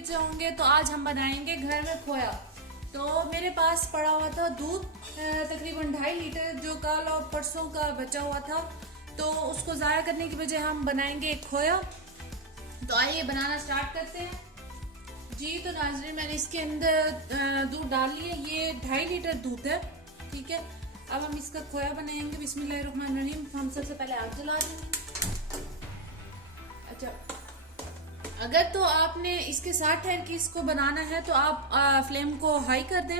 खैरियत से होंगे। तो आज हम बनाएंगे घर में खोया। तो मेरे पास पड़ा हुआ था दूध तकरीबन 2.5 लीटर, जो कल और परसों का बचा हुआ था। तो उसको ज़ाया करने की वजह हम बनाएंगे एक खोया। तो आइए बनाना स्टार्ट करते हैं जी। तो नाज़रीन, मैंने इसके अंदर दूध डाल लिया। ये 2.5 लीटर दूध है, ठीक है। अब हम इसका खोया बनाएंगे। बिस्मिल्लाहिर्रहमानिर्रहीम। हम सबसे पहले आग जला देंगे। अच्छा, अगर तो आपने इसके साथ ठहर के इसको बनाना है तो आप फ्लेम को हाई कर दें,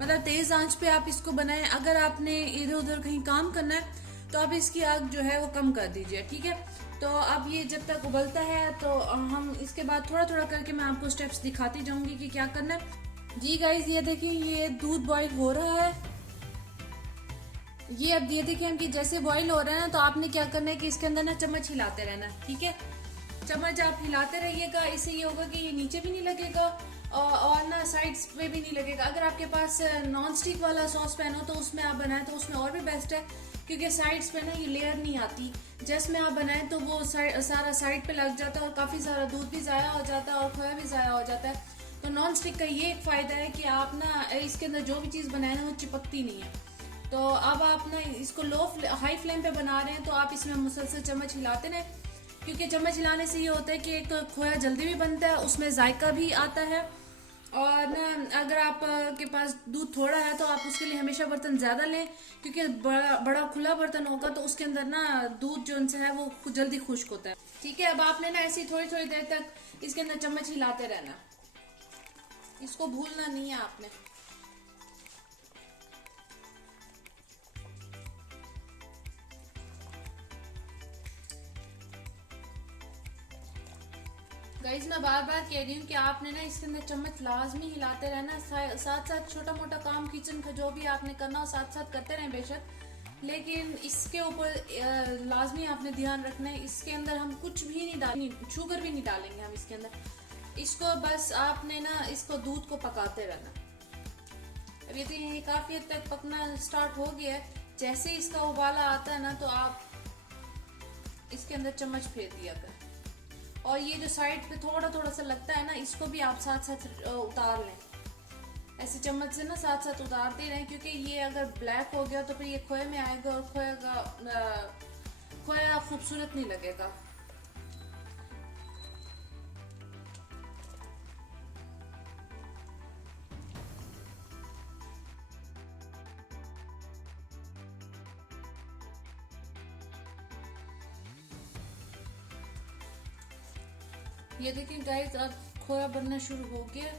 मतलब तेज आंच पे आप इसको बनाएं। अगर आपने इधर उधर कहीं काम करना है तो आप इसकी आग जो है वो कम कर दीजिए, ठीक है। तो अब ये जब तक उबलता है तो हम इसके बाद थोड़ा थोड़ा करके मैं आपको स्टेप्स दिखाती जाऊंगी कि क्या करना है जी। गाइज, ये देखिए, ये दूध बॉईल हो रहा है। ये अब ये देखिए हम कि जैसे बॉईल हो रहा है ना, तो आपने क्या करना है कि इसके अंदर ना चम्मच हिलाते रहना है, ठीक है। चम्मच आप हिलाते रहिएगा। इससे ये होगा कि ये नीचे भी नहीं लगेगा और ना साइड्स पे भी नहीं लगेगा। अगर आपके पास नॉन स्टिक वाला सॉस पैन हो तो उसमें आप बनाएं तो उसमें और भी बेस्ट है, क्योंकि साइड्स पे ना ये लेयर नहीं आती। जिसमें आप बनाएं तो वो सारा साइड पे लग जाता है और काफ़ी सारा दूध भी ज़ाया हो जाता है और खोया भी ज़ाया हो जाता है। तो नॉन स्टिक का ये एक फ़ायदा है कि आप ना इसके अंदर जो भी चीज़ बनाए ना वो चिपकती नहीं है। तो अब आप ना इसको हाई फ्लेम पे बना रहे हैं तो आप इसमें मुसलसल चम्मच हिलाते रहें, क्योंकि चम्मच हिलाने से ये होता है कि एक खोया जल्दी भी बनता है, उसमें जायका भी आता है। और ना अगर आप के पास दूध थोड़ा है तो आप उसके लिए हमेशा बर्तन ज़्यादा लें, क्योंकि बड़ा बड़ा खुला बर्तन होगा तो उसके अंदर ना दूध जो उनसे है वो जल्दी खुश्क होता है, ठीक है। अब आपने ना ऐसी थोड़ी थोड़ी देर तक इसके अंदर चम्मच हिलाते रहना, इसको भूलना नहीं है आपने। गाइज, मैं बार बार कह रही हूँ कि आपने ना इसके अंदर चम्मच लाजमी हिलाते रहना। साथ साथ छोटा मोटा काम किचन का जो भी आपने करना हो साथ साथ करते रहें बेशक, लेकिन इसके ऊपर लाजमी आपने ध्यान रखना है। इसके अंदर हम कुछ भी नहीं डालेंगे, शुगर भी नहीं डालेंगे हम इसके अंदर। इसको बस आपने ना इसको दूध को पकाते रहना। अब ये देखिए, ये काफ़ी हद तक पकना स्टार्ट हो गया है। जैसे इसका उबाला आता है ना तो आप इसके अंदर चम्मच फेर दिया कर, और ये जो साइड पे थोड़ा थोड़ा सा लगता है ना, इसको भी आप साथ साथ उतार लें। ऐसे चम्मच से ना साथ साथ उतारते रहें, क्योंकि ये अगर ब्लैक हो गया तो फिर ये खोए में आएगा और खोया खूबसूरत नहीं लगेगा। ये देखिए गाइस, अब खोया बनना शुरू हो गया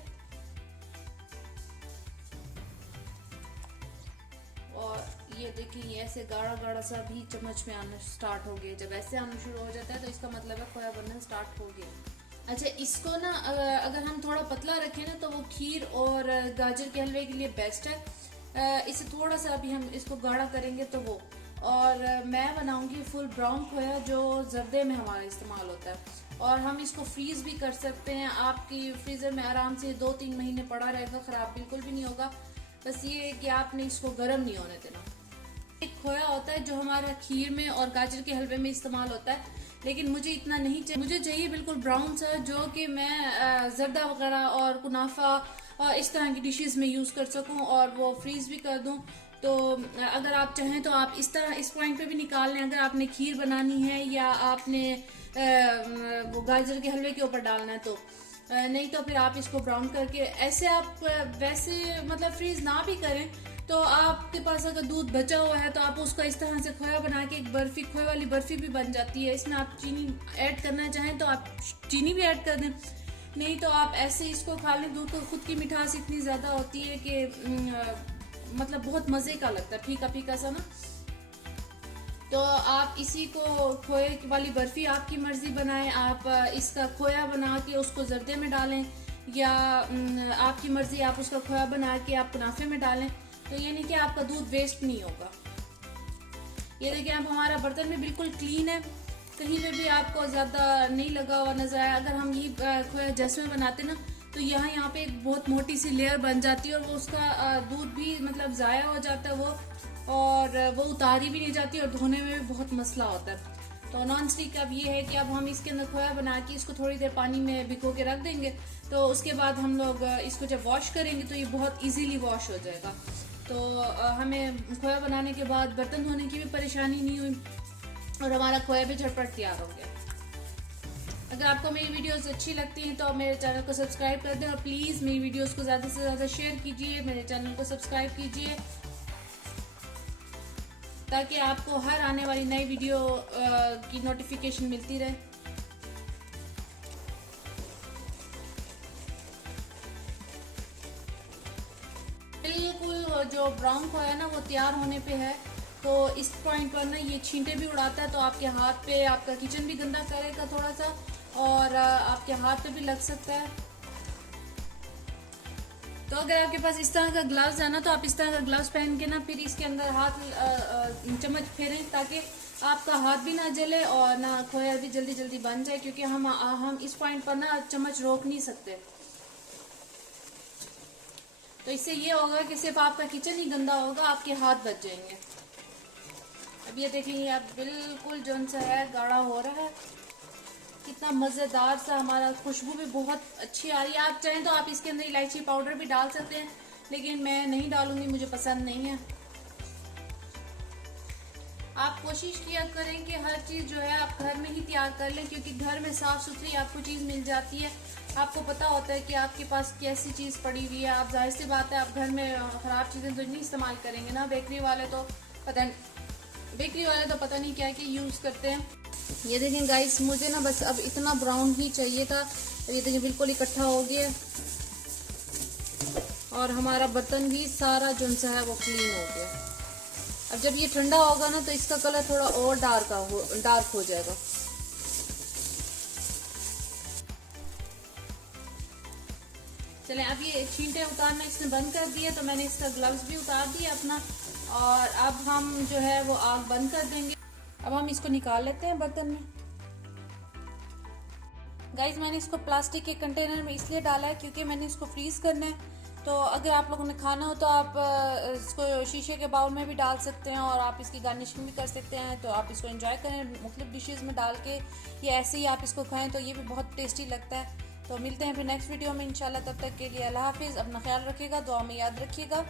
और ये देखिए ये ऐसे गाढ़ा गाढ़ा सा भी चम्मच में आना स्टार्ट हो गया। जब ऐसे आना शुरू हो जाता है तो इसका मतलब है खोया बनना स्टार्ट हो गया। अच्छा, इसको ना अगर हम थोड़ा पतला रखें ना तो वो खीर और गाजर के हलवे के लिए बेस्ट है। इसे थोड़ा सा अभी हम इसको गाढ़ा करेंगे तो वो, और मैं बनाऊंगी फुल ब्राउन खोया जो जर्दे में हमारा इस्तेमाल होता है। और हम इसको फ्रीज भी कर सकते हैं, आपकी फ्रीज़र में आराम से 2-3 महीने पड़ा रहेगा, ख़राब बिल्कुल भी नहीं होगा। बस ये है कि आपने इसको गर्म नहीं होने देना। एक खोया होता है जो हमारा खीर में और गाजर के हलवे में इस्तेमाल होता है, लेकिन मुझे इतना नहीं चाहिए। मुझे चाहिए बिल्कुल ब्राउन सा, जो कि मैं जर्दा वगैरह और कुनाफा इस तरह की डिशेस में यूज़ कर सकूं और वो फ्रीज भी कर दूं। तो अगर आप चाहें तो आप इस तरह इस पॉइंट पे भी निकाल लें, अगर आपने खीर बनानी है या आपने वो गाजर के हलवे के ऊपर डालना है तो। नहीं तो फिर आप इसको ब्राउन करके ऐसे आप वैसे मतलब फ्रीज ना भी करें तो आपके पास अगर दूध बचा हुआ है तो आप उसका इस तरह से खोया बना के एक बर्फी, खोए वाली बर्फी भी बन जाती है। इसमें आप चीनी ऐड करना चाहें तो आप चीनी भी ऐड कर दें, नहीं तो आप ऐसे इसको खा लें। दूध को खुद की मिठास इतनी ज़्यादा होती है कि मतलब बहुत मज़े का लगता है, फीका फीका सा ना। तो आप इसी को खोए वाली बर्फी आपकी मर्जी बनाएं। आप इसका खोया बना के उसको जर्दे में डालें, या आपकी मर्जी आप उसका खोया बना के आप कुनाफे में डालें। तो ये नहीं कि आपका दूध वेस्ट नहीं होगा। ये देखिए, अब हमारा बर्तन भी बिल्कुल क्लीन है, कहीं पे भी आपको ज़्यादा नहीं लगा हुआ नजर आया। अगर हम ये खोया जैसमें बनाते ना तो यहाँ पे एक बहुत मोटी सी लेयर बन जाती है और वो उसका दूध भी मतलब ज़ाया हो जाता है वो, और वो उतारी भी नहीं जाती और धोने में भी बहुत मसला होता है। तो नॉन स्टिक अब ये है कि अब हम इसके अंदर खोया बना के इसको थोड़ी देर पानी में भिगो के रख देंगे, तो उसके बाद हम लोग इसको जब वॉश करेंगे तो ये बहुत इजीली वॉश हो जाएगा। तो हमें खोया बनाने के बाद बर्तन धोने की भी परेशानी नहीं हुई और हमारा खोया भी झटपट तैयार हो गया। अगर आपको मेरी वीडियोस अच्छी लगती हैं तो मेरे चैनल को सब्सक्राइब कर दें और प्लीज़ मेरी वीडियोस को ज़्यादा से ज़्यादा शेयर कीजिए, मेरे चैनल को सब्सक्राइब कीजिए ताकि आपको हर आने वाली नई वीडियो की नोटिफिकेशन मिलती रहे। बिल्कुल जो ब्राउन खोया है ना वो तैयार होने पे है। तो इस पॉइंट पर ना ये छींटे भी उड़ाता है, तो आपके हाथ पे आपका किचन भी गंदा करेगा थोड़ा सा और आपके हाथ पे भी लग सकता है। तो अगर आपके पास इस तरह का ग्लव्स है ना तो आप इस तरह का ग्लव्स पहन के ना फिर इसके अंदर हाथ चम्मच फेरें ताकि आपका हाथ भी ना जले और ना खोया भी जल्दी जल्दी बन जाए, क्योंकि हम इस पॉइंट पर ना चम्मच रोक नहीं सकते। तो इससे ये होगा कि सिर्फ आपका किचन ही गंदा होगा, आपके हाथ बच जाएंगे। अब ये देखेंगे आप बिल्कुल जो सा है गाढ़ा हो रहा है, कितना मज़ेदार सा, हमारा खुशबू भी बहुत अच्छी आ रही है। आप चाहें तो आप इसके अंदर इलायची पाउडर भी डाल सकते हैं, लेकिन मैं नहीं डालूंगी, मुझे पसंद नहीं है। आप कोशिश किया करें कि हर चीज़ जो है आप घर में ही तैयार कर लें, क्योंकि घर में साफ़ सुथरी आपको चीज़ मिल जाती है। आपको पता होता है कि आपके पास कैसी चीज़ पड़ी हुई है। आप जाहिर सी बात है आप घर में ख़राब चीज़ें तो नहीं इस्तेमाल करेंगे ना। बेकरी वाले तो पता नहीं क्या क्या यूज़ करते हैं। ये देखें गाइस, मुझे ना बस अब इतना ब्राउन ही चाहिए था। ये देखें बिल्कुल इकट्ठा हो गया और हमारा बर्तन भी सारा जो सा है वो क्लीन हो गया। अब जब ये ठंडा होगा ना तो इसका कलर थोड़ा और डार्क हो जाएगा। चलें, अब ये छींटे उतारना इसने बंद कर दिया, तो मैंने इसका ग्लव्स भी उतार दिया अपना, और अब हम जो है वो आग बंद कर देंगे। अब हम इसको निकाल लेते हैं बर्तन में। गाइस, मैंने इसको प्लास्टिक के कंटेनर में इसलिए डाला है क्योंकि मैंने इसको फ्रीज़ करना है। तो अगर आप लोगों ने खाना हो तो आप इसको शीशे के बाउल में भी डाल सकते हैं और आप इसकी गार्निशिंग भी कर सकते हैं। तो आप इसको एंजॉय करें मुख्तलिफ डिशेज़ में डाल के, या ऐसे ही आप इसको खाएं तो ये भी बहुत टेस्टी लगता है। तो मिलते हैं फिर नेक्स्ट वीडियो में इंशाल्लाह। तब तक के लिए अल्लाह हाफिज़। अपना ख्याल रखिएगा, दुआ में याद रखिएगा।